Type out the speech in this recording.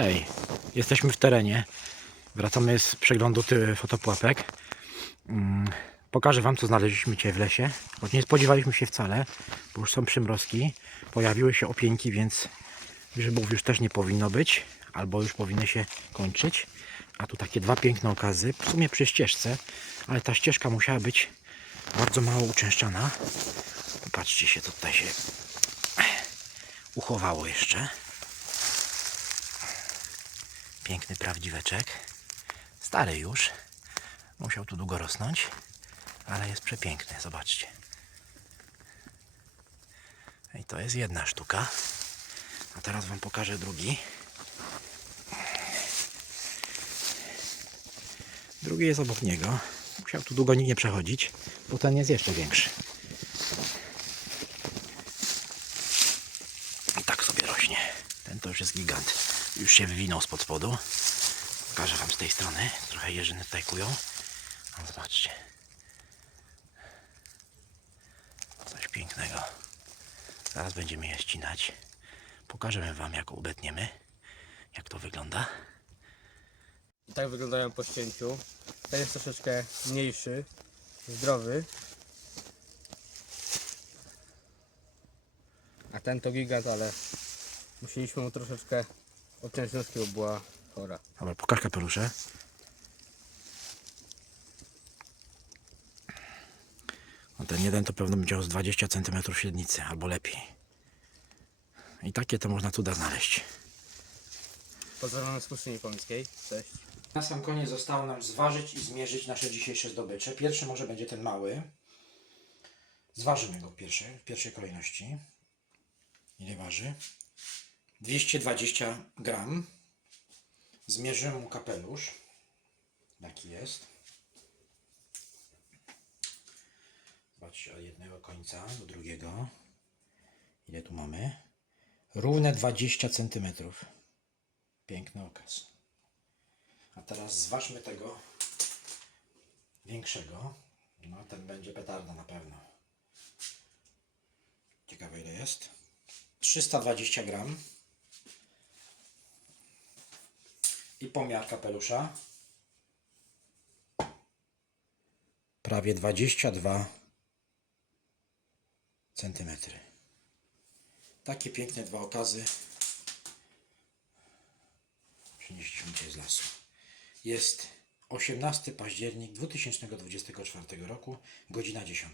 Hej, jesteśmy w terenie. Wracamy z przeglądu fotopułapek. Mm, Pokażę Wam, co znaleźliśmy dzisiaj w lesie. Choć nie spodziewaliśmy się wcale, bo już są przymrozki. Pojawiły się opieńki, więc grzybów już też nie powinno być, albo już powinny się kończyć. A tu takie dwa piękne okazy, w sumie przy ścieżce, ale ta ścieżka musiała być bardzo mało uczęszczana. Popatrzcie się, tutaj się uchowało jeszcze. Piękny prawdziweczek. Stary już. Musiał tu długo rosnąć, ale jest przepiękny. Zobaczcie. I to jest jedna sztuka. A teraz Wam pokażę drugi. Drugi jest obok niego. Musiał tu długo nikt nie przechodzić, bo ten jest jeszcze większy. I tak sobie rośnie. Ten to już jest gigant. Już się wywinął spod spodu. Pokażę Wam z tej strony. Trochę jeżyny tutaj kują. No zobaczcie. Coś pięknego. Zaraz będziemy je ścinać. Pokażemy Wam jak ubetniemy. Jak to wygląda. I tak wyglądają po ścięciu. Ten jest troszeczkę mniejszy, zdrowy. A ten to gigant, ale musieliśmy mu troszeczkę odciąć nóżki, bo była chora. Dobra, pokaż kapelusze. No ten jeden to pewno będzie miał z 20 cm średnicy, albo lepiej. I takie to można cuda znaleźć. Pozdrawiam z Puszczyni Pomyskiej. Cześć. Na sam koniec zostało nam zważyć i zmierzyć nasze dzisiejsze zdobycze. Pierwszy może będzie ten mały. Zważymy go pierwszy, w pierwszej kolejności. Ile waży? 220 gram. Zmierzymy mu kapelusz. Jaki jest. Zobaczcie od jednego końca do drugiego. Ile tu mamy? Równe 20 cm. Piękny okaz. A teraz zważmy tego większego. No, ten będzie petarda na pewno. Ciekawe ile jest. 320 gram. I pomiar kapelusza. Prawie 22 centymetry. Takie piękne dwa okazy przynieśliśmy cię z lasu. Jest 18 październik 2024 roku, godzina 10.